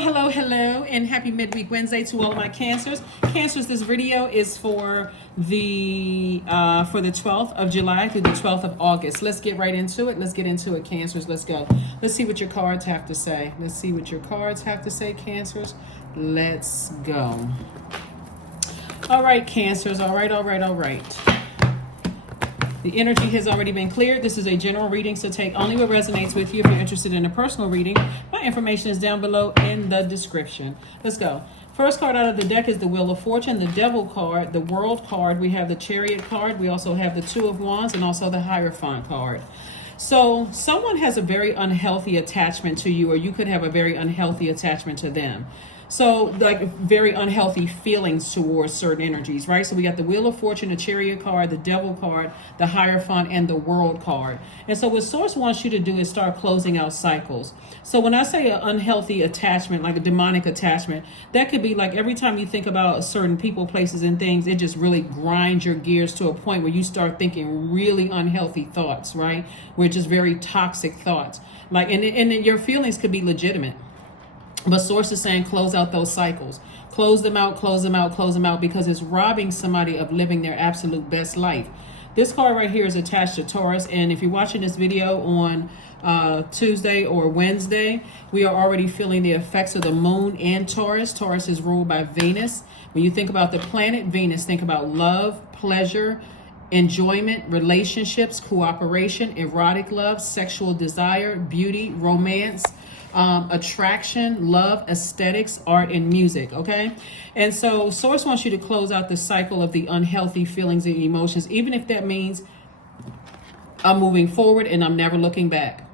Hello, and happy midweek Wednesday to all of my Cancers. Cancers, this video is for the 12th of July through the 12th of August. Let's get right into it. Let's get into it, Cancers. Let's go. Let's see what your cards have to say. Let's see what your cards have to say, Cancers. Let's go. All right, Cancers. All right. The energy has already been cleared. This is a general reading, so take only what resonates with you. If you're interested in a personal reading, my information is down below in the description. Let's go. First card out of the deck is the Wheel of Fortune, the Devil card, the World card. We have the Chariot card. We also have the Two of Wands and also the Hierophant card. So someone has a very unhealthy attachment to you, or you could have a very unhealthy attachment to them. So like very unhealthy feelings towards certain energies, right? So we got the Wheel of Fortune, the Chariot card, the Devil card, the Hierophant, and the World card. And so what Source wants you to do is start closing out cycles. So when I say an unhealthy attachment, like a demonic attachment, that could be like every time you think about certain people, places, and things, it just really grinds your gears to a point where you start thinking really unhealthy thoughts, right? Where just very toxic thoughts. Like, and your feelings could be legitimate. But Source is saying close out those cycles. Close them out, because it's robbing somebody of living their absolute best life. This card right here is attached to Taurus. And if you're watching this video on Tuesday or Wednesday, we are already feeling the effects of the moon and Taurus. Taurus is ruled by Venus. When you think about the planet Venus, think about love, pleasure, enjoyment, relationships, cooperation, erotic love, sexual desire, beauty, romance, attraction, love, aesthetics, art, and music. Okay. And so Source wants you to close out the cycle of the unhealthy feelings and emotions, even if that means I'm moving forward and I'm never looking back.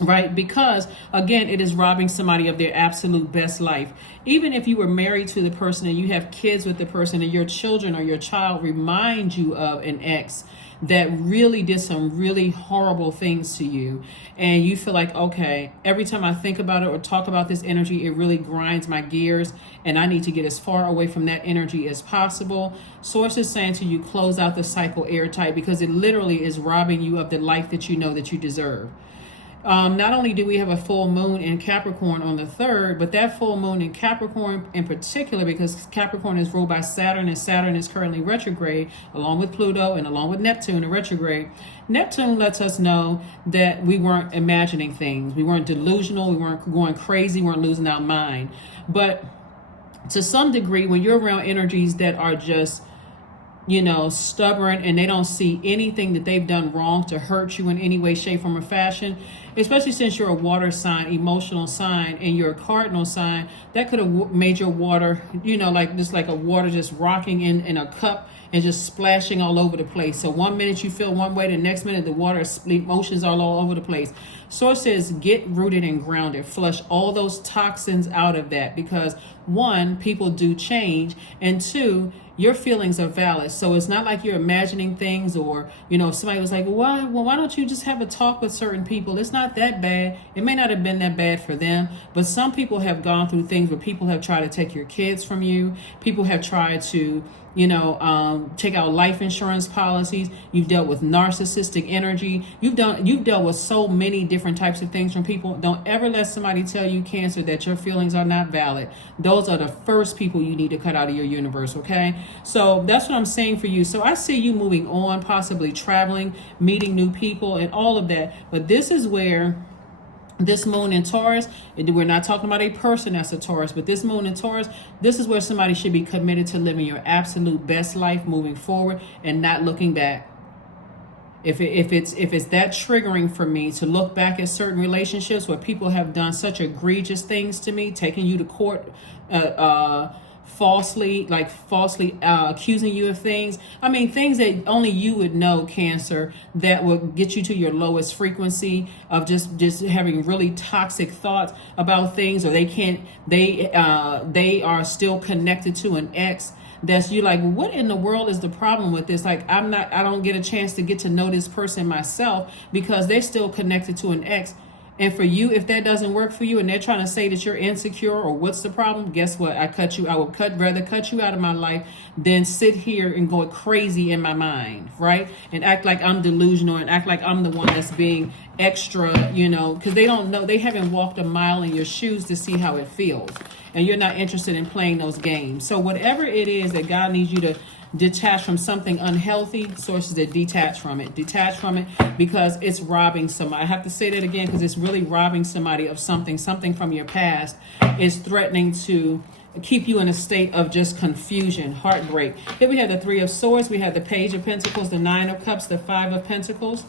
Right? Because again, it is robbing somebody of their absolute best life. Even if you were married to the person and you have kids with the person, and your children or your child remind you of an ex that really did some really horrible things to you, and you feel like, okay, every time I think about it or talk about this energy, it really grinds my gears, and I need to get as far away from that energy as possible. Source is saying to you, close out the cycle airtight, because it literally is robbing you of the life that you know that you deserve. Not only do we have a full moon in Capricorn on the 3rd, but that full moon in Capricorn in particular, because Capricorn is ruled by Saturn, and Saturn is currently retrograde, along with Pluto and along with Neptune in retrograde. Neptune lets us know that we weren't imagining things. We weren't delusional. We weren't going crazy. We weren't losing our mind. But to some degree, when you're around energies that are just, you know, stubborn, and they don't see anything that they've done wrong to hurt you in any way, shape, form, or fashion, especially since you're a water sign, emotional sign, and you're a cardinal sign, that could have made your water, you know, like just like a water just rocking in a cup and just splashing all over the place. So one minute you feel one way, the next minute the water emotions are all over the place. Source says get rooted and grounded. Flush all those toxins out of that, because one, people do change, and two, your feelings are valid. So it's not like you're imagining things, or, you know, somebody was like, well, why don't you just have a talk with certain people? It's not that bad. It may not have been that bad for them, but some people have gone through things where people have tried to take your kids from you. People have tried to, you know, take out life insurance policies. You've dealt with narcissistic energy. You've dealt with so many different types of things from people. Don't ever let somebody tell you, Cancer, that your feelings are not valid. Those are the first people you need to cut out of your universe. Okay. So that's what I'm saying for you. So I see you moving on, possibly traveling, meeting new people, and all of that. But this is where this moon in Taurus, we're not talking about a person that's a Taurus, but this moon in Taurus, this is where somebody should be committed to living your absolute best life, moving forward and not looking back. If it's that triggering for me to look back at certain relationships where people have done such egregious things to me, taking you to court, falsely accusing you of things. I mean, things that only you would know, Cancer, that would get you to your lowest frequency of just having really toxic thoughts about things, or they are still connected to an ex. That's you like, what in the world is the problem with this? Like, I don't get a chance to get to know this person myself because they're still connected to an ex. And for you, if that doesn't work for you and they're trying to say that you're insecure or what's the problem, guess what? I would rather cut you out of my life than sit here and go crazy in my mind, right? And act like I'm delusional and act like I'm the one that's being extra, you know, because they don't know, they haven't walked a mile in your shoes to see how it feels. And you're not interested in playing those games. So whatever it is that God needs you to detach from something unhealthy, sources that detach from it because it's robbing somebody. I have to say that again because it's really robbing somebody of something from your past is threatening to keep you in a state of just confusion, heartbreak. Here we have the Three of Swords, we have the Page of Pentacles, the Nine of Cups, the Five of Pentacles.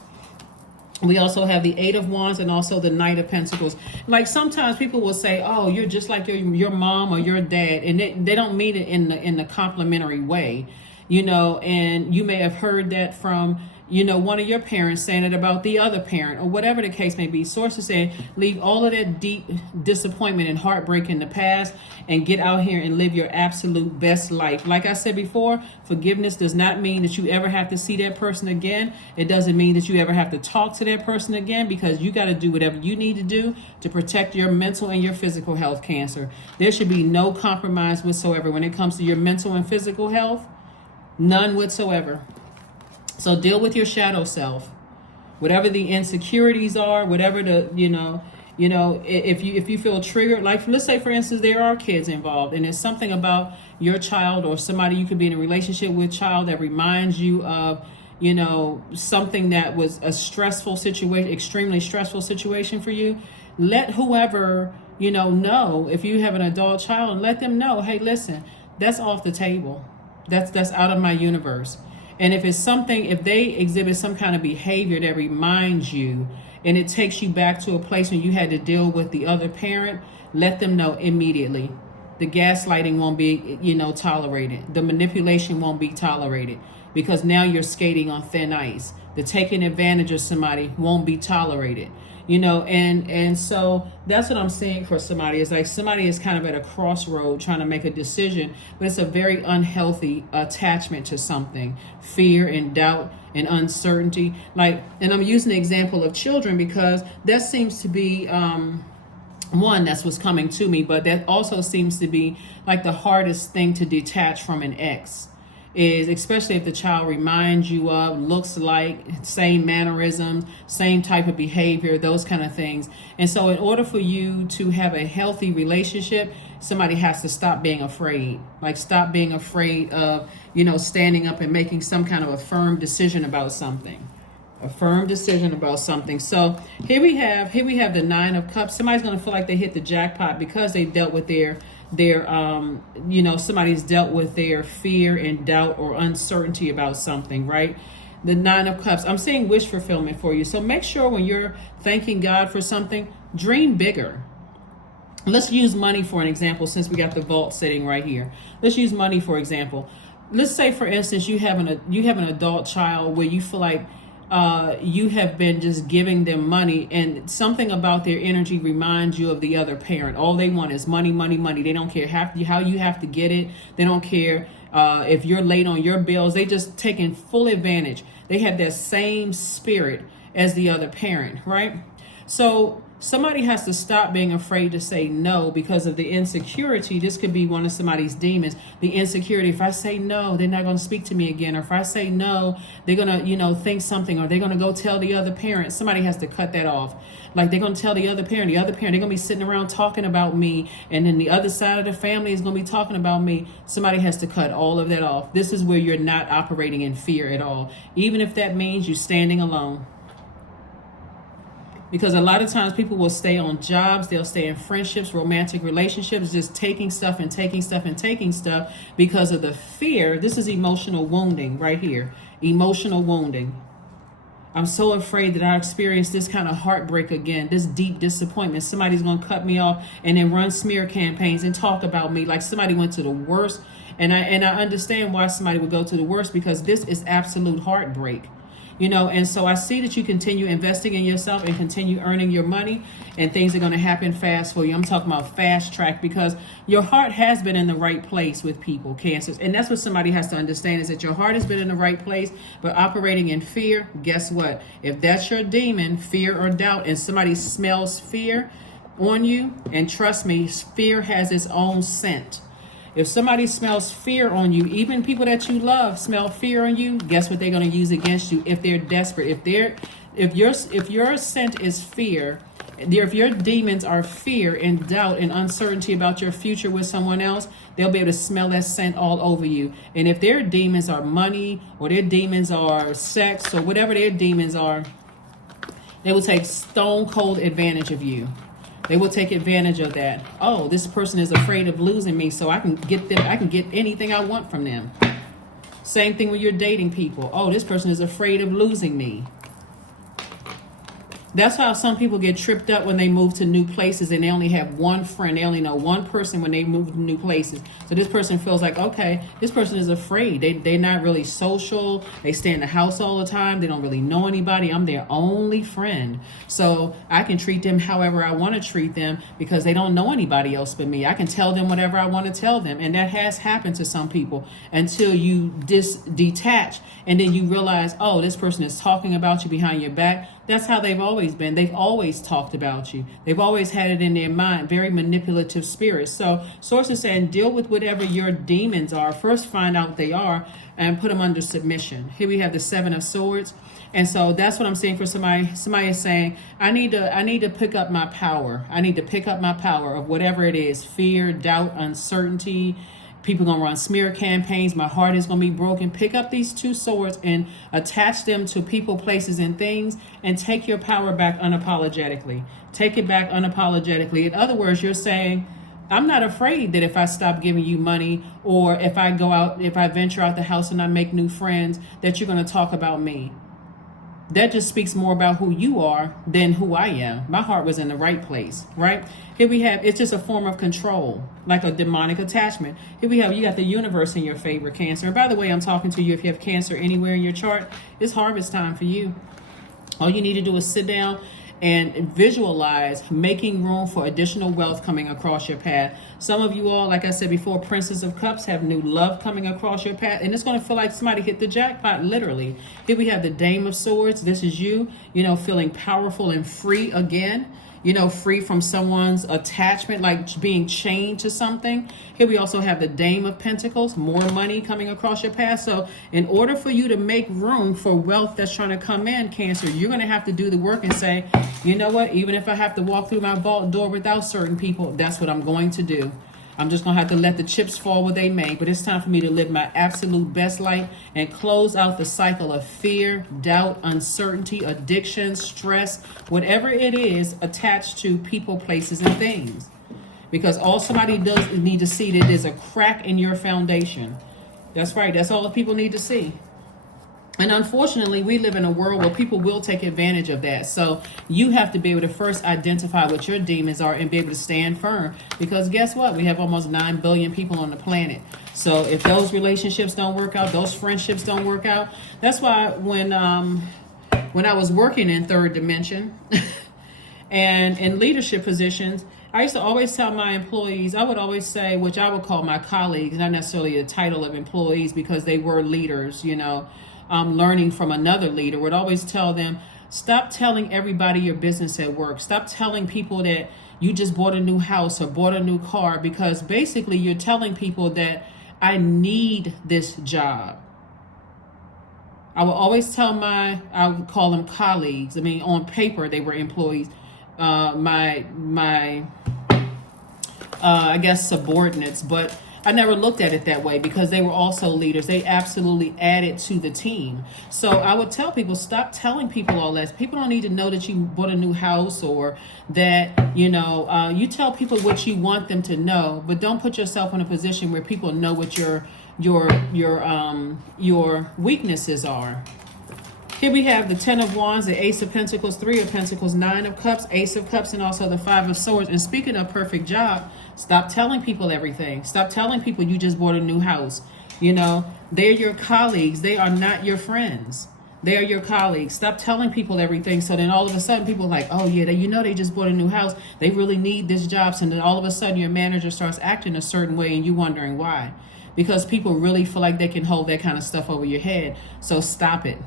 We also have the Eight of Wands and also the Knight of Pentacles. Like sometimes people will say, oh, you're just like your mom or your dad. And they don't mean it in the complimentary way, you know, and you may have heard that from, you know, one of your parents saying it about the other parent or whatever the case may be. Sources say leave all of that deep disappointment and heartbreak in the past and get out here and live your absolute best life. Like I said before, forgiveness does not mean that you ever have to see that person again. It doesn't mean that you ever have to talk to that person again because you got to do whatever you need to do to protect your mental and your physical health, Cancer. There should be no compromise whatsoever when it comes to your mental and physical health. None whatsoever. So deal with your shadow self, whatever the insecurities are, whatever the, you know, if you feel triggered, like let's say for instance, there are kids involved and there's something about your child or somebody you could be in a relationship with child that reminds you of, you know, something that was a stressful situation, extremely stressful situation for you. Let whoever, you know, if you have an adult child, let them know, hey, listen, that's off the table. That's out of my universe. And if it's something, if they exhibit some kind of behavior that reminds you and it takes you back to a place when you had to deal with the other parent, let them know immediately. The gaslighting won't be, you know, tolerated. The manipulation won't be tolerated because now you're skating on thin ice. The taking advantage of somebody won't be tolerated. You know, and so that's what I'm saying for somebody. It's like somebody is kind of at a crossroad trying to make a decision, but it's a very unhealthy attachment to something, fear and doubt and uncertainty. Like, and I'm using the example of children because that seems to be one, that's what's coming to me, but that also seems to be like the hardest thing to detach from an ex. Is especially if the child reminds you of, looks like, same mannerisms, same type of behavior, those kind of things. And so in order for you to have a healthy relationship, somebody has to stop being afraid. Like stop being afraid of, you know, standing up and making some kind of a firm decision about something. A firm decision about something. So here we have the Nine of Cups. Somebody's going to feel like they hit the jackpot because they dealt with their you know, somebody's dealt with their fear and doubt or uncertainty about something, right? The Nine of Cups. I'm saying wish fulfillment for you. So make sure when you're thanking God for something, dream bigger. Let's use money for an example since we got the vault sitting right here. Let's use money for example. Let's say for instance you have an adult child where you feel like you have been just giving them money and something about their energy reminds you of the other parent. All they want is money, money, money. They don't care how you have to get it. They don't care if you're late on your bills. They just taking full advantage. They have that same spirit as the other parent, right? So somebody has to stop being afraid to say no because of the insecurity. This could be one of somebody's demons. The insecurity. If I say no, they're not going to speak to me again. Or if I say no, they're going to, you know, think something. Or they're going to go tell the other parent. Somebody has to cut that off. Like they're going to tell the other parent. They're going to be sitting around talking about me. And then the other side of the family is going to be talking about me. Somebody has to cut all of that off. This is where you're not operating in fear at all. Even if that means you standing alone. Because a lot of times people will stay on jobs, they'll stay in friendships, romantic relationships, just taking stuff and taking stuff and taking stuff because of the fear. This is emotional wounding right here. Emotional wounding. I'm so afraid that I experience this kind of heartbreak again, this deep disappointment. Somebody's going to cut me off and then run smear campaigns and talk about me like somebody went to the worst. And I understand why somebody would go to the worst because this is absolute heartbreak. And so I see that you continue investing in yourself and continue earning your money, and things are going to happen fast for you. I'm talking about fast track, because your heart has been in the right place with people, Cancers. And that's what somebody has to understand, is that your heart has been in the right place, but operating in fear, guess what? If that's your demon, fear or doubt, and somebody smells fear on you, and trust me, fear has its own scent. If somebody smells fear on you, even people that you love smell fear on you, guess what they're going to use against you if they're desperate. If your scent is fear, if your demons are fear and doubt and uncertainty about your future with someone else, they'll be able to smell that scent all over you. And if their demons are money, or their demons are sex, or whatever their demons are, they will take stone cold advantage of you. They will take advantage of that. Oh, this person is afraid of losing me, so I can get them. I can get anything I want from them. Same thing when you're dating people. Oh, this person is afraid of losing me. That's how some people get tripped up when they move to new places and they only have one friend. They only know one person when they move to new places. So this person feels like, okay, this person is afraid. They're not really social. They stay in the house all the time. They don't really know anybody. I'm their only friend. So I can treat them however I want to treat them, because they don't know anybody else but me. I can tell them whatever I want to tell them. And that has happened to some people, until you detach, and then you realize, oh, this person is talking about you behind your back. That's how they've always been. They've always talked about you. They've always had it in their mind. Very manipulative spirits. So Source is saying, deal with whatever your demons are. First, find out what they are and put them under submission. Here we have the 7 of Swords. And so that's what I'm saying for somebody. Somebody is saying, I need to pick up my power. I need to pick up my power of whatever it is. Fear, doubt, uncertainty. People going to run smear campaigns. My heart is going to be broken. Pick up these 2 swords and attach them to people, places, and things, and take your power back unapologetically. Take it back unapologetically. In other words, you're saying, I'm not afraid that if I stop giving you money, or if I go out, if I venture out the house and I make new friends, that you're going to talk about me. That just speaks more about who you are than who I am. My heart was in the right place, right? Here we have, it's just a form of control, like a demonic attachment. Here we have, you got the universe in your favor, Cancer. And by the way, I'm talking to you, if you have Cancer anywhere in your chart, it's harvest time for you. All you need to do is sit down and visualize making room for additional wealth coming across your path. Some of you all, like I said before, Princess of Cups, have new love coming across your path, and it's going to feel like somebody hit the jackpot, literally. Here we have the Dame of Swords. This is you, feeling powerful and free again. Free from someone's attachment, like being chained to something. Here we also have the Dame of Pentacles, more money coming across your path. So in order for you to make room for wealth that's trying to come in, Cancer, you're going to have to do the work and say, you know what, even if I have to walk through my vault door without certain people, that's what I'm going to do. I'm just going to have to let the chips fall where they may. But it's time for me to live my absolute best life and close out the cycle of fear, doubt, uncertainty, addiction, stress, whatever it is attached to people, places, and things. Because all somebody does is need to see that there's a crack in your foundation. That's right. That's all the people need to see. And unfortunately, we live in a world where people will take advantage of that. So you have to be able to first identify what your demons are and be able to stand firm. Because guess what? We have almost 9 billion people on the planet. So if those relationships don't work out, those friendships don't work out. That's why when I was working in third dimension and in leadership positions, I used to always tell my employees, I would always say, which I would call my colleagues, not necessarily a title of employees, because they were leaders, learning from another leader, would always tell them, stop telling everybody your business at work. Stop telling people that you just bought a new house or bought a new car, because basically you're telling people that I need this job. I would always tell I would call them colleagues. I mean, on paper, they were employees. I guess subordinates, but I never looked at it that way, because they were also leaders. They absolutely added to the team. So I would tell people, stop telling people all that. People don't need to know that you bought a new house, or that, you tell people what you want them to know, but don't put yourself in a position where people know what your weaknesses are. Here we have the 10 of Wands, the Ace of Pentacles, 3 of Pentacles, 9 of Cups, Ace of Cups, and also the 5 of Swords. And speaking of perfect job, stop telling people everything. Stop telling people you just bought a new house. They're your colleagues. They are not your friends. They are your colleagues. Stop telling people everything. So then all of a sudden people are like, oh yeah, they just bought a new house. They really need this job. So then all of a sudden your manager starts acting a certain way and you wondering why. Because people really feel like they can hold that kind of stuff over your head. So stop it,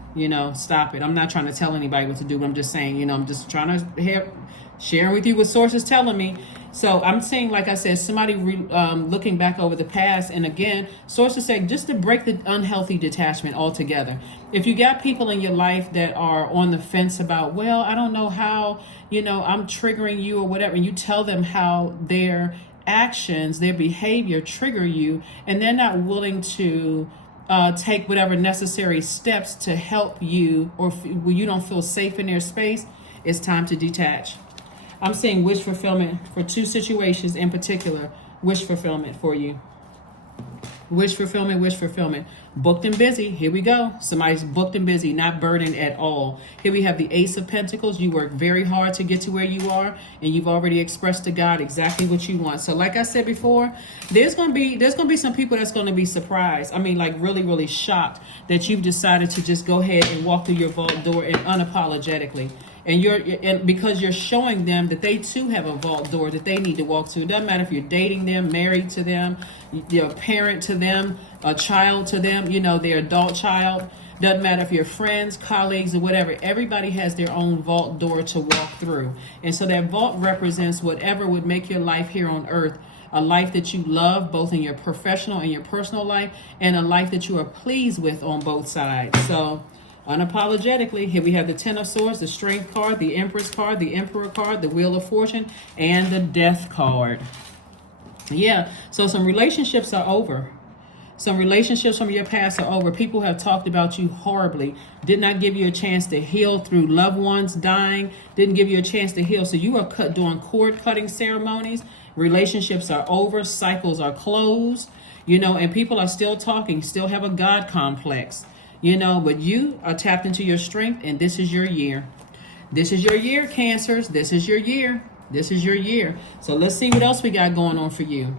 stop it. I'm not trying to tell anybody what to do, but I'm just saying, I'm just trying to sharing with you what sources telling me. So I'm saying, like I said, somebody looking back over the past, and again, sources say just to break the unhealthy detachment altogether. If you got people in your life that are on the fence about, well, I don't know how, I'm triggering you or whatever, and you tell them how their actions, their behavior trigger you, and they're not willing to take whatever necessary steps to help you, or when you don't feel safe in their space, it's time to detach. I'm seeing wish fulfillment for two situations in particular. Wish fulfillment for you. Wish fulfillment, wish fulfillment. Booked and busy. Here we go. Somebody's booked and busy, not burdened at all. Here we have the Ace of Pentacles. You work very hard to get to where you are, and you've already expressed to God exactly what you want. So like I said before, there's gonna be some people that's gonna be surprised. I mean, like really, really shocked that you've decided to just go ahead and walk through your vault door and unapologetically. And because you're showing them that they too have a vault door that they need to walk through. It doesn't matter if you're dating them, married to them, you're a parent to them, a child to them, their adult child. Doesn't matter if you're friends, colleagues, or whatever. Everybody has their own vault door to walk through. And so that vault represents whatever would make your life here on earth a life that you love, both in your professional and your personal life, and a life that you are pleased with on both sides. So unapologetically, here we have the Ten of Swords, the Strength card, the Empress card, the Emperor card, the Wheel of Fortune, and the Death card. Yeah, so some relationships are over. Some relationships from your past are over. People have talked about you horribly, did not give you a chance to heal through loved ones dying, didn't give you a chance to heal. So you are doing cord cutting ceremonies. Relationships are over. Cycles are closed, and people are still talking, still have a God complex. But you are tapped into your strength, and this is your year. This is your year, Cancers. This is your year. This is your year. So let's see what else we got going on for you.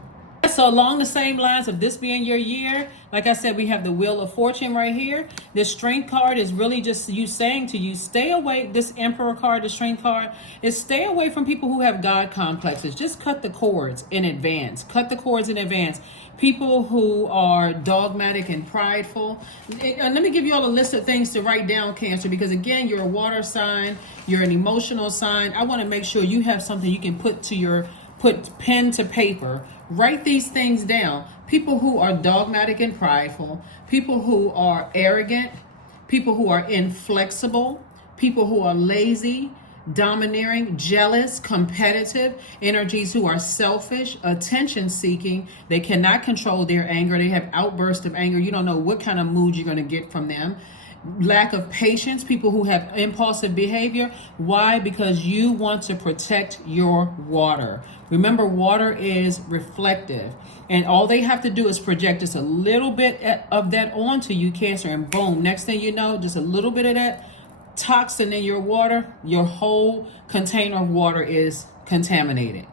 So along the same lines of this being your year, like I said, we have the Wheel of Fortune right here. This Strength card is really just you saying to you, stay away. This Emperor card, the Strength card, is stay away from people who have God complexes. Just cut the cords in advance. Cut the cords in advance. People who are dogmatic and prideful. And let me give you all a list of things to write down, Cancer, because again, you're a water sign. You're an emotional sign. I want to make sure you have something you can put pen to paper. Write these things down. People who are dogmatic and prideful, people who are arrogant, people who are inflexible, people who are lazy, domineering, jealous, competitive, energies who are selfish, attention seeking. They cannot control their anger. They have outbursts of anger. You don't know what kind of mood you're going to get from them. Lack of patience, people who have impulsive behavior. Why? Because you want to protect your water. Remember, water is reflective, and all they have to do is project just a little bit of that onto you, Cancer, and boom, next thing you know, just a little bit of that toxin in your water, your whole container of water is contaminated.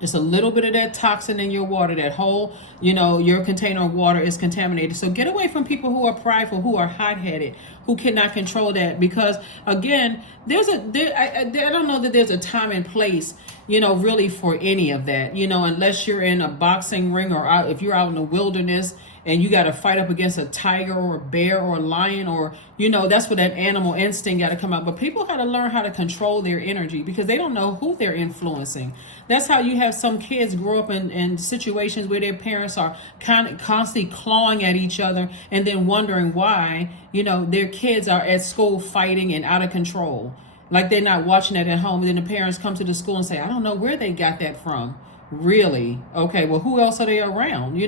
Just a little bit of that toxin in your water, that whole, your container of water is contaminated. So get away from people who are prideful, who are hot-headed, who cannot control that. Because again, I don't know that there's a time and place, really for any of that, unless you're in a boxing ring or if you're out in the wilderness and you got to fight up against a tiger or a bear or a lion, or, that's where that animal instinct got to come out. But people got to learn how to control their energy because they don't know who they're influencing. That's how you have some kids grow up in situations where their parents are constantly clawing at each other and then wondering why, their kids are at school fighting and out of control. Like they're not watching it at home. And then the parents come to the school and say, I don't know where they got that from. Really? Okay, well, who else are they around,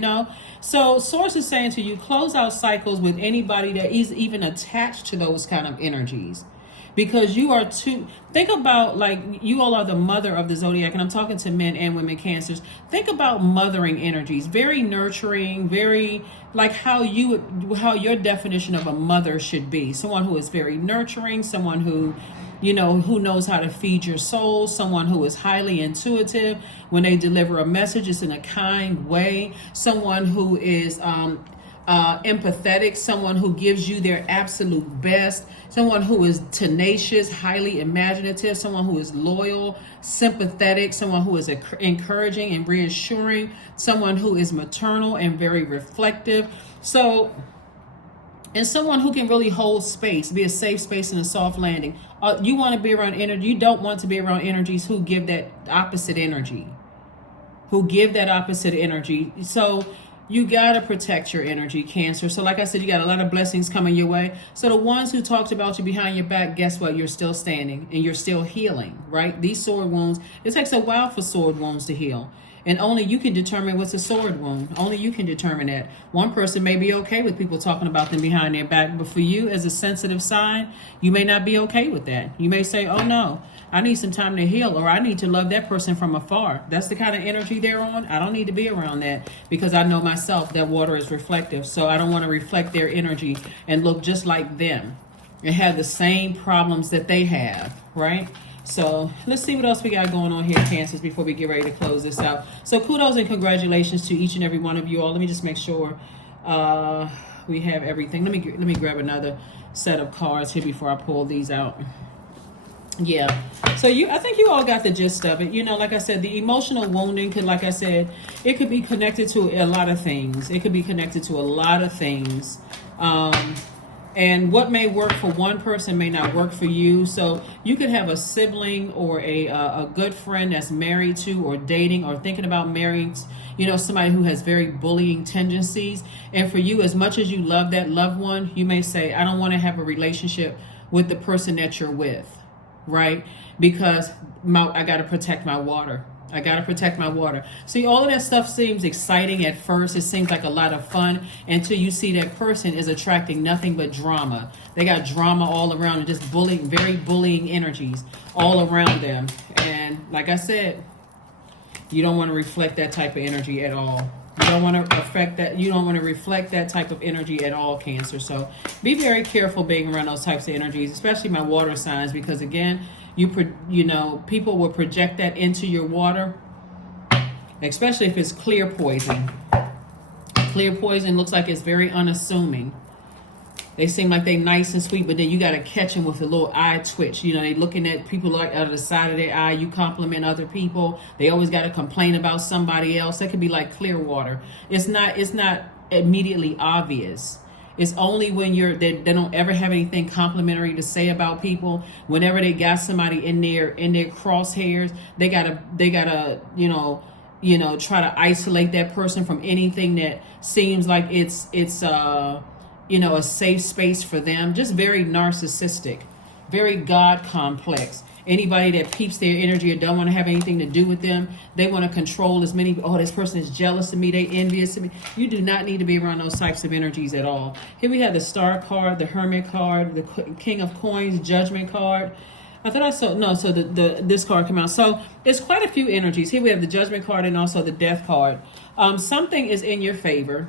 So Source is saying to you, close out cycles with anybody that is even attached to those kind of energies. Because you are think about, like, you all are the mother of the zodiac, and I'm talking to men and women Cancers. Think about mothering energies, very nurturing, very like how your definition of a mother should be. Someone who is very nurturing, someone who who knows how to feed your soul, someone who is highly intuitive. When they deliver a message, it's in a kind way. Someone who is empathetic, someone who gives you their absolute best, someone who is tenacious, highly imaginative, someone who is loyal, sympathetic, someone who is encouraging and reassuring, someone who is maternal and very reflective. So, and someone who can really hold space, be a safe space and a soft landing. You want to be around energy. You don't want to be around energies who give that opposite energy. So you got to protect your energy, Cancer. So like I said, you got a lot of blessings coming your way. So the ones who talked about you behind your back, guess what? You're still standing and you're still healing, right? These sword wounds, it takes a while for sword wounds to heal. And only you can determine what's a sword wound. Only you can determine that. One person may be okay with people talking about them behind their back, but for you as a sensitive sign, you may not be okay with that. You may say, oh no, I need some time to heal, or I need to love that person from afar. That's the kind of energy they're on. I don't need to be around that because I know myself that water is reflective. So I don't want to reflect their energy and look just like them and have the same problems that they have, right? So let's see what else we got going on here, Cancers, before we get ready to close this out. So kudos and congratulations to each and every one of you all. Let me just make sure we have everything. Let me grab another set of cards here before I pull these out. Yeah. So I think you all got the gist of it. You know, like I said, the emotional wounding could, like I said, it could be connected to a lot of things. And what may work for one person may not work for you. So you could have a sibling or a good friend that's married to or dating or thinking about marrying, you know, somebody who has very bullying tendencies. And for you, as much as you love that loved one, you may say, I don't want to have a relationship with the person that you're with, right? Because I got to protect my water. See, all of that stuff seems exciting at first. It seems like a lot of fun until you see that person is attracting nothing but drama. They got drama all around and just very bullying energies all around them. And like I said, you don't want to reflect that type of energy at all. You don't want to reflect that type of energy at all, Cancer. So be very careful being around those types of energies, especially my water signs, because again, people will project that into your water, especially if it's clear poison. Clear poison looks like it's very unassuming. They seem like they nice and sweet, but then you got to catch them with a little eye twitch. You know, they looking at people like out of the side of their eye. You compliment other people. They always got to complain about somebody else. That could be like clear water. It's not immediately obvious. It's only when they don't ever have anything complimentary to say about people. Whenever they got somebody in their crosshairs, they gotta try to isolate that person from anything that seems like it's a safe space for them. Just very narcissistic, very God complex. Anybody that peeps their energy or don't want to have anything to do with them, they want to control as many. Oh, this person is jealous of me. They envious of me. You do not need to be around those types of energies at all. Here we have the Star card, the Hermit card, the King of Coins, Judgment card. I thought I saw, no, so this card came out. So it's quite a few energies. Here we have the Judgment card and also the Death card. Something is in your favor.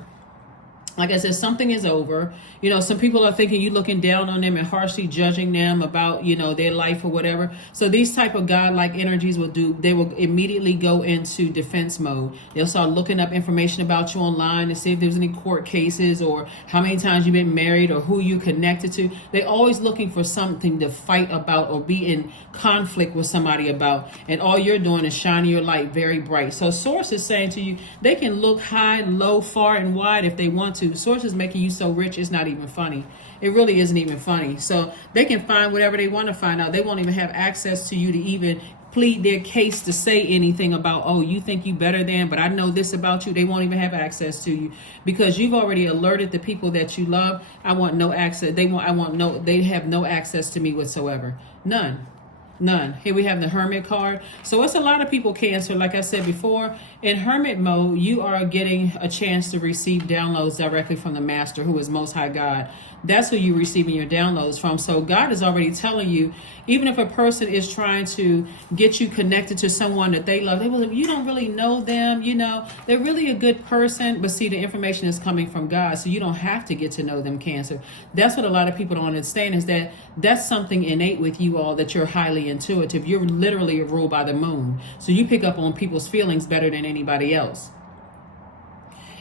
Like I said, something is over. You know, some people are thinking you're looking down on them and harshly judging them about, their life or whatever. So these type of godlike energies they will immediately go into defense mode. They'll start looking up information about you online to see if there's any court cases or how many times you've been married or who you connected to. They're always looking for something to fight about or be in conflict with somebody about. And all you're doing is shining your light very bright. So Source is saying to you, they can look high, low, far, and wide if they want to. Source is making you so rich, it's not even funny. It really isn't even funny. So they can find whatever they want to find out. They won't even have access to you to even plead their case to say anything about, oh, you think you better than, but I know this about you. They won't even have access to you because you've already alerted the people that you love. I want no access. They have no access to me whatsoever. None. Here we have the Hermit card. So it's a lot of people, Cancer. Like I said before, in Hermit mode, you are getting a chance to receive downloads directly from the Master, who is Most High God. That's who you're receiving your downloads from. So God is already telling you, even if a person is trying to get you connected to someone that they love, you don't really know them, they're really a good person. But see, the information is coming from God, so you don't have to get to know them, Cancer. That's what a lot of people don't understand, is that that's something innate with you all, that you're highly intuitive. You're literally ruled by the moon. So you pick up on people's feelings better than anybody else.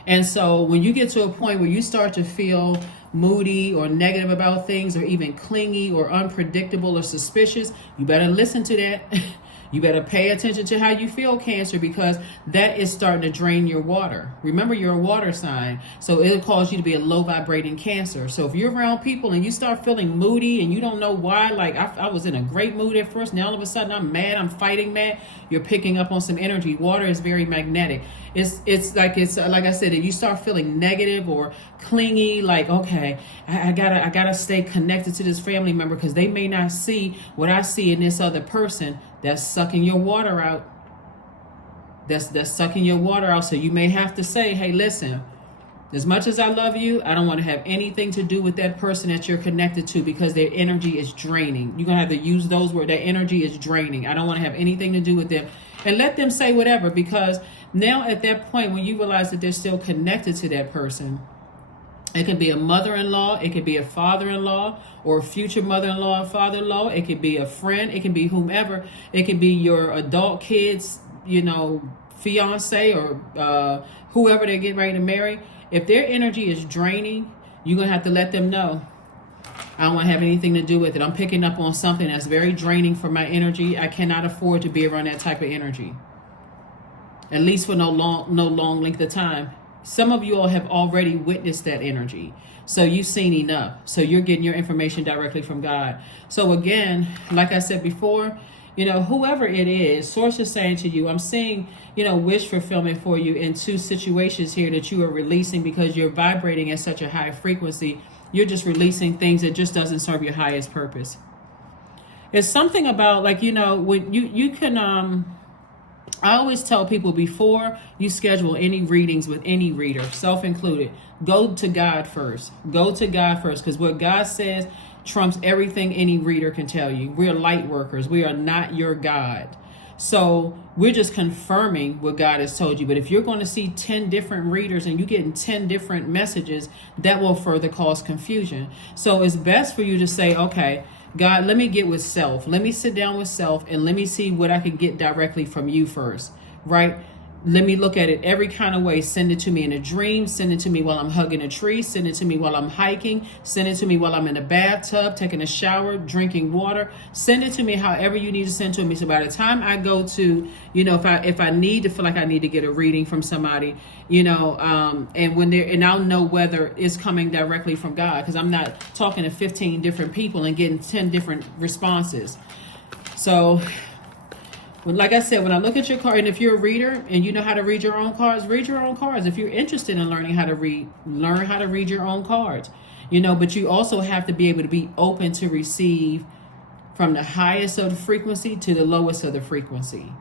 And so when you get to a point where you start to feel moody or negative about things, or even clingy or unpredictable or suspicious, you better listen to that. You better pay attention to how you feel, Cancer, because that is starting to drain your water. Remember, you're a water sign, so it'll cause you to be a low vibrating Cancer. So if you're around people and you start feeling moody and you don't know why, like I was in a great mood at first, now all of a sudden I'm mad, I'm fighting mad, you're picking up on some energy. Water is very magnetic. It's like I said, if you start feeling negative or clingy, like, okay, I gotta stay connected to this family member because they may not see what I see in this other person. That's sucking your water out. That's sucking your water out. So you may have to say, hey, listen, as much as I love you, I don't want to have anything to do with that person that you're connected to because their energy is draining. You're going to have to use those words. Their energy is draining. I don't want to have anything to do with them. And let them say whatever, because now at that point, when you realize that they're still connected to that person, it could be a mother-in-law, it could be a father-in-law, or a future mother-in-law and father-in-law. It could be a friend, it can be whomever. It could be your adult kids, fiance, or whoever they're getting ready to marry. If their energy is draining, you're going to have to let them know, I don't want to have anything to do with it. I'm picking up on something that's very draining for my energy. I cannot afford to be around that type of energy, at least for no long length of time. Some of you all have already witnessed that energy. So you've seen enough. So you're getting your information directly from God. So again, like I said before, whoever it is, Source is saying to you, I'm seeing, wish fulfillment for you in two situations here that you are releasing because you're vibrating at such a high frequency. You're just releasing things that just doesn't serve your highest purpose. It's something about when you can, I always tell people before you schedule any readings with any reader, self included, go to God first. Go to God first, because what God says trumps everything any reader can tell you. We're light workers. We are not your God. So we're just confirming what God has told you. But if you're going to see 10 different readers and you're getting 10 different messages, that will further cause confusion. So it's best for you to say, okay, God, let me get with self. Let me sit down with self and let me see what I can get directly from you first, right? Let me look at it every kind of way. Send it to me in a dream. Send it to me while I'm hugging a tree. Send it to me while I'm hiking. Send it to me while I'm in a bathtub, taking a shower, drinking water. Send it to me however you need to send to me. So by the time I go to, if I need to feel like I need to get a reading from somebody, and I'll know whether it's coming directly from God, because I'm not talking to 15 different people and getting 10 different responses. So like I said, when I look at your card, and if you're a reader and you know how to read your own cards, read your own cards. If you're interested in learning how to read, learn how to read your own cards. But you also have to be able to be open to receive from the highest of the frequency to the lowest of the frequency.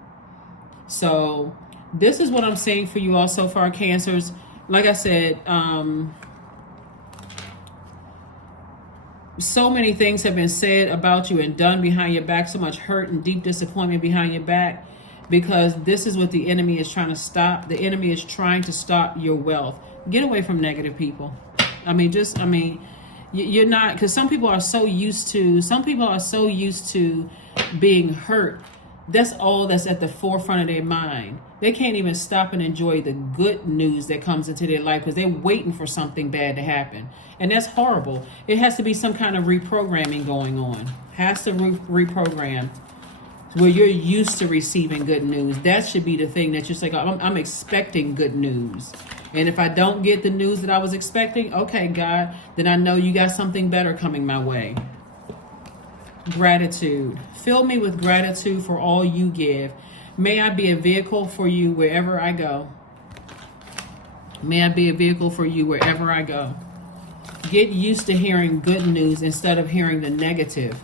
So this is what I'm saying for you all so far, Cancers. Like I said, so many things have been said about you and done behind your back, so much hurt and deep disappointment behind your back, because this is what the enemy is trying to stop. The enemy is trying to stop your wealth. Get away from negative people. You're not, because some people are so used to being hurt. That's all that's at the forefront of their mind. They can't even stop and enjoy the good news that comes into their life because they're waiting for something bad to happen. And that's horrible. It has to be some kind of reprogramming going on. Has to reprogram where you're used to receiving good news. That should be the thing that you're saying, I'm expecting good news. And if I don't get the news that I was expecting, okay, God, then I know you got something better coming my way. Gratitude. Fill me with gratitude for all you give. May I be a vehicle for you wherever I go. May I be a vehicle for you wherever I go. Get used to hearing good news instead of hearing the negative.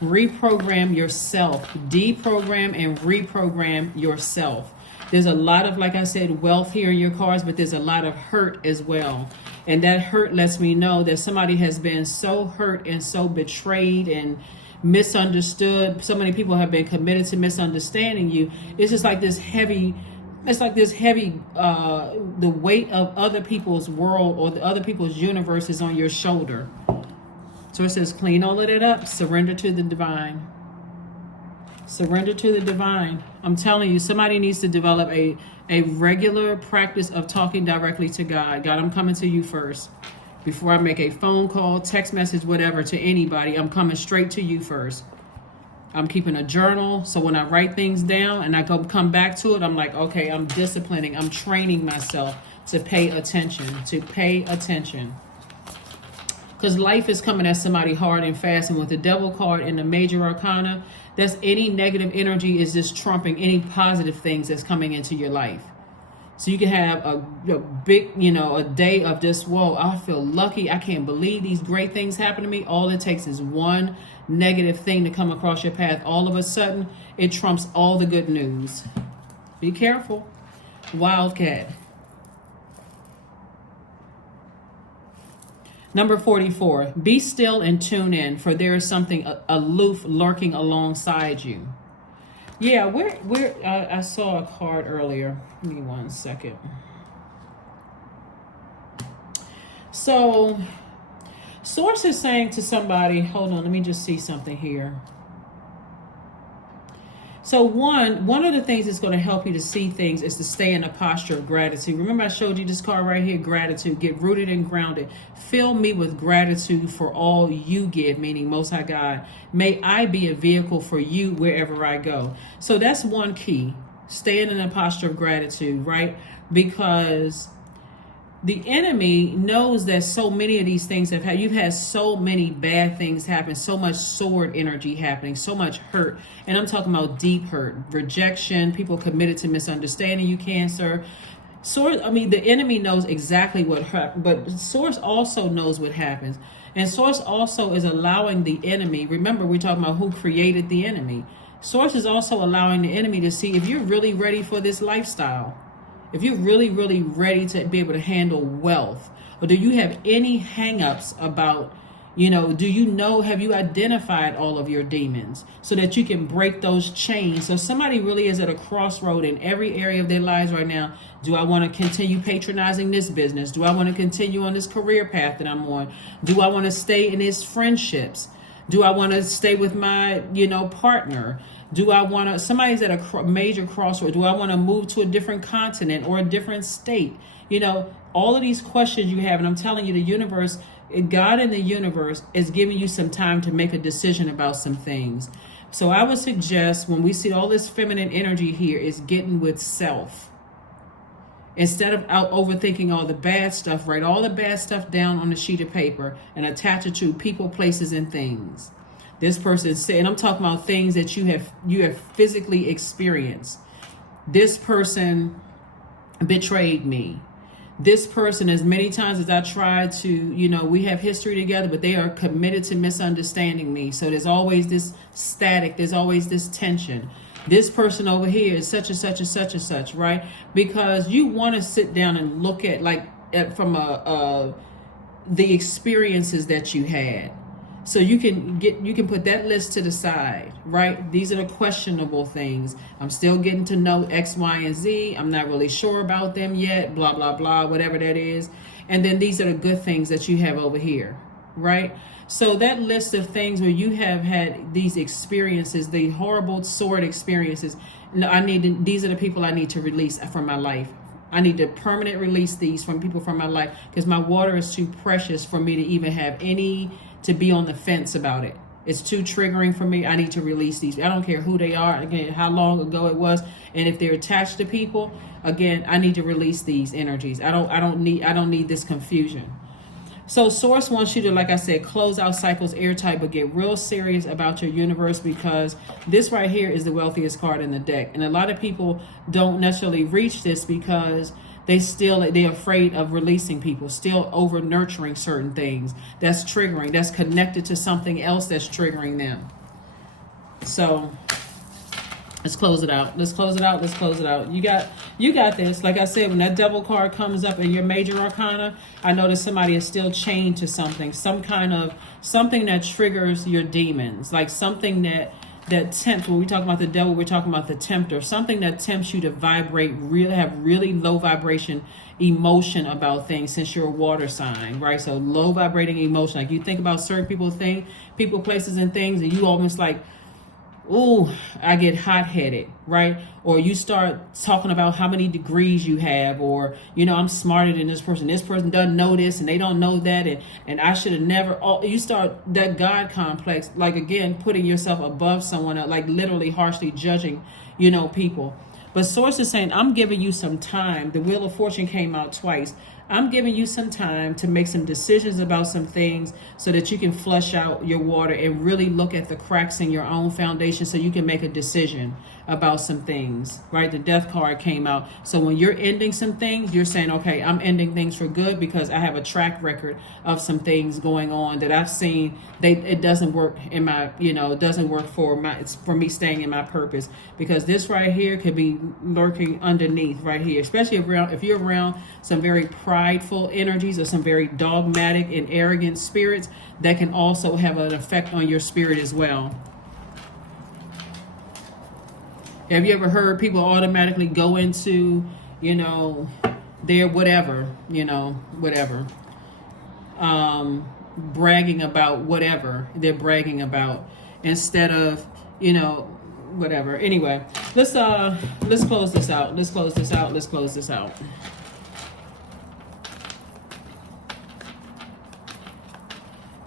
Reprogram yourself. Deprogram and reprogram yourself. There's a lot of, like I said, wealth here in your cards, but there's a lot of hurt as well. And that hurt lets me know that somebody has been so hurt and so betrayed and misunderstood. So many people have been committed to misunderstanding you. It's just like this heavy, the weight of other people's world or the other people's universe is on your shoulder. So it says, clean all of that up. Surrender to the divine. Surrender to the divine. I'm telling you, somebody needs to develop a A regular practice of talking directly to God. God, I'm coming to you first. Before I make a phone call, text message, whatever, to anybody, I'm coming straight to you first. I'm keeping a journal, so when I write things down and I come back to it, I'm like, okay, I'm disciplining, I'm training myself to pay attention, Because life is coming at somebody hard and fast, and with the devil card in the major arcana, that's any negative energy is just trumping any positive things that's coming into your life. So you can have a big, a day of just, whoa, I feel lucky. I can't believe these great things happen to me. All it takes is one negative thing to come across your path. All of a sudden, it trumps all the good news. Be careful. Wildcat. Number 44. Be still and tune in, for there is something aloof lurking alongside you. Yeah, I saw a card earlier. Give me 1 second. So, Source is saying to somebody, hold on, let me just see something here. So one of the things that's going to help you to see things is to stay in a posture of gratitude. Remember I showed you this card right here, gratitude. Get rooted and grounded. Fill me with gratitude for all you give, meaning Most High God. May I be a vehicle for you wherever I go. So that's one key. Staying in a posture of gratitude, right? Because the enemy knows that so many of these things you've had so many bad things happen, so much sword energy happening, so much hurt. And I'm talking about deep hurt, rejection, people committed to misunderstanding you, Cancer. The enemy knows exactly what happened, but Source also knows what happens. And Source also is allowing the enemy, remember we're talking about who created the enemy. Source is also allowing the enemy to see if you're really ready for this lifestyle. If you're really, really ready to be able to handle wealth, or do you have any hang-ups about, have you identified all of your demons so that you can break those chains? So somebody really is at a crossroad in every area of their lives right now. Do I want to continue patronizing this business? Do I want to continue on this career path that I'm on? Do I want to stay in these friendships? Do I want to stay with my, partner? Do I want to, somebody's at a major crossroad. Do I want to move to a different continent or a different state? All of these questions you have, and I'm telling you, the universe, God in the universe is giving you some time to make a decision about some things. So I would suggest when we see all this feminine energy here is getting with self. Instead of out overthinking all the bad stuff, write all the bad stuff down on a sheet of paper and attach it to people, places, and things. This person said, and I'm talking about things that you have physically experienced. This person betrayed me. This person, as many times as I tried to, we have history together, but they are committed to misunderstanding me. So there's always this static. There's always this tension. This person over here is such and such and such and such, right? Because you want to sit down and look at from the experiences that you had. So you can put that list to the side, right? These are the questionable things. I'm still getting to know X, Y, and Z. I'm not really sure about them yet, blah, blah, blah, whatever that is. And then these are the good things that you have over here, right? So that list of things where you have had these experiences, the horrible sword experiences, these are the people I need to release from my life. I need to permanent release these from people from my life because my water is too precious for me to even have to be on the fence about it. It's too triggering for me. I need to release these. I don't care who they are, again, how long ago it was, and if they're attached to people, again, I need to release these energies. I don't need this confusion. So Source wants you to, like I said, close out cycles airtight, but get real serious about your universe because this right here is the wealthiest card in the deck. And a lot of people don't necessarily reach this because they're afraid of releasing people, still over nurturing certain things. That's triggering, that's connected to something else that's triggering them. So let's close it out. Let's close it out. You got this. Like I said, when that devil card comes up in your major arcana, I notice somebody is still chained to something that triggers your demons, like something that tempts. When we talk about the devil, we're talking about the tempter, something that tempts you to vibrate, have really low vibration emotion about things since you're a water sign, right? So low vibrating emotion. Like you think about certain people, places, and things, and you almost like, ooh, I get hot-headed, right? Or you start talking about how many degrees you have, or, you know, I'm smarter than this person. This person doesn't know this and they don't know that. And I should have never, you start that God complex, like, again, putting yourself above someone else, like literally harshly judging, you know, people. But Source is saying, I'm giving you some time. The Wheel of Fortune came out twice. I'm giving you some time to make some decisions about some things so that you can flush out your water and really look at the cracks in your own foundation so you can make a decision about some things, right? The Death card came out. So when you're ending some things, you're saying, okay, I'm ending things for good because I have a track record of some things going on that I've seen. It doesn't work in my, you know, it doesn't work it's for me staying in my purpose, because this right here could be lurking underneath right here, especially if you're around some very prideful energies or some very dogmatic and arrogant spirits that can also have an effect on your spirit as well. Have you ever heard people automatically go into, you know, their whatever, you know, whatever, bragging about whatever they're bragging about instead of, you know, whatever. Anyway, let's close this out. Let's close this out. Let's close this out.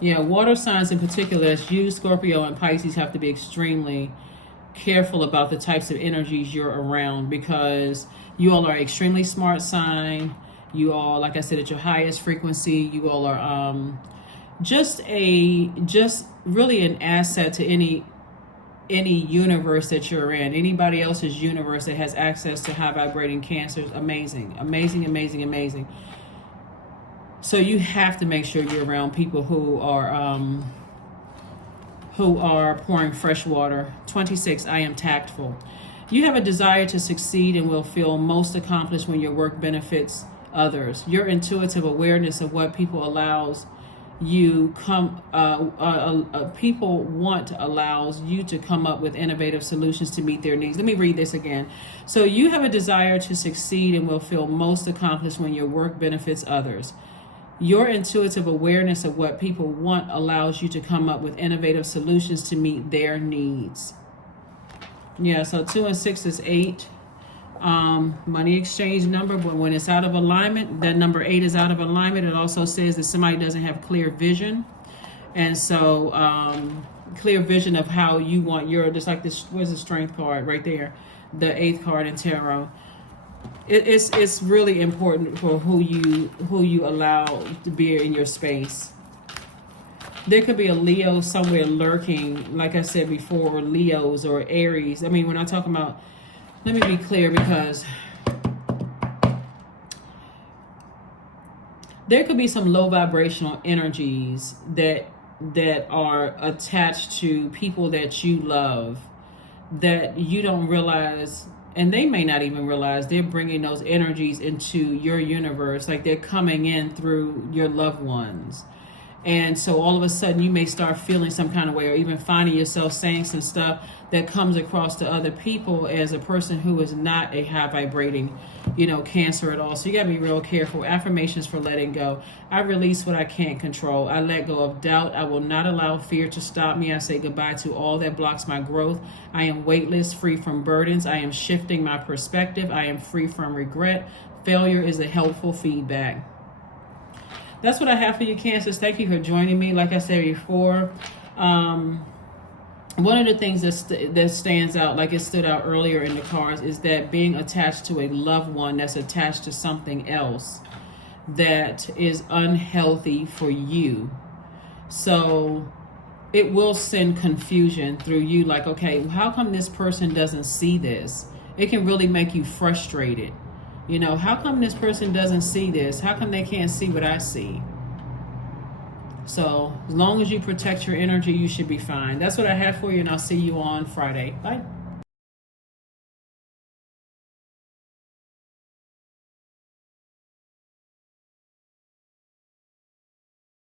Yeah, water signs in particular, as you, Scorpio, and Pisces, have to be extremely careful about the types of energies you're around, because you all are extremely smart sign. You all, like I said, at your highest frequency, you all are just really an asset to any universe that you're in. Anybody else's universe that has access to high vibrating cancers, amazing, amazing, amazing, amazing. So you have to make sure you're around people who are pouring fresh water. 26, I am tactful. You have a desire to succeed and will feel most accomplished when your work benefits others. Your intuitive awareness of what people allows you allows you to come up with innovative solutions to meet their needs. Let me read this again. So you have a desire to succeed and will feel most accomplished when your work benefits others. Your intuitive awareness of what people want allows you to come up with innovative solutions to meet their needs. Yeah, so 2 and 6 is 8. Money exchange number, but when it's out of alignment, that number 8 is out of alignment. It also says that somebody doesn't have clear vision. And so clear vision of how you want just like this, where's the strength card right there, the 8th card in tarot. It's really important for who you allow to be in your space. There could be a Leo somewhere lurking, like I said before, or Leos or Aries. I mean, when I talk about, let me be clear, because there could be some low vibrational energies that are attached to people that you love, that you don't realize. And they may not even realize they're bringing those energies into your universe, like they're coming in through your loved ones. And so all of a sudden you may start feeling some kind of way, or even finding yourself saying some stuff that comes across to other people as a person who is not a high vibrating, you know, Cancer at all. So you got to be real careful. Affirmations for letting go. I release what I can't control. I let go of doubt. I will not allow fear to stop me. I say goodbye to all that blocks my growth. I am weightless, free from burdens. I am shifting my perspective. I am free from regret. Failure is a helpful feedback. That's what I have for you, Cancers. Thank you for joining me. Like I said before, one of the things that stands out, like it stood out earlier in the cards, is that being attached to a loved one that's attached to something else that is unhealthy for you. So it will send confusion through you. Like, okay, how come this person doesn't see this? It can really make you frustrated. You know, how come this person doesn't see this? How come they can't see what I see? So as long as you protect your energy, you should be fine. That's what I have for you, and I'll see you on Friday. Bye.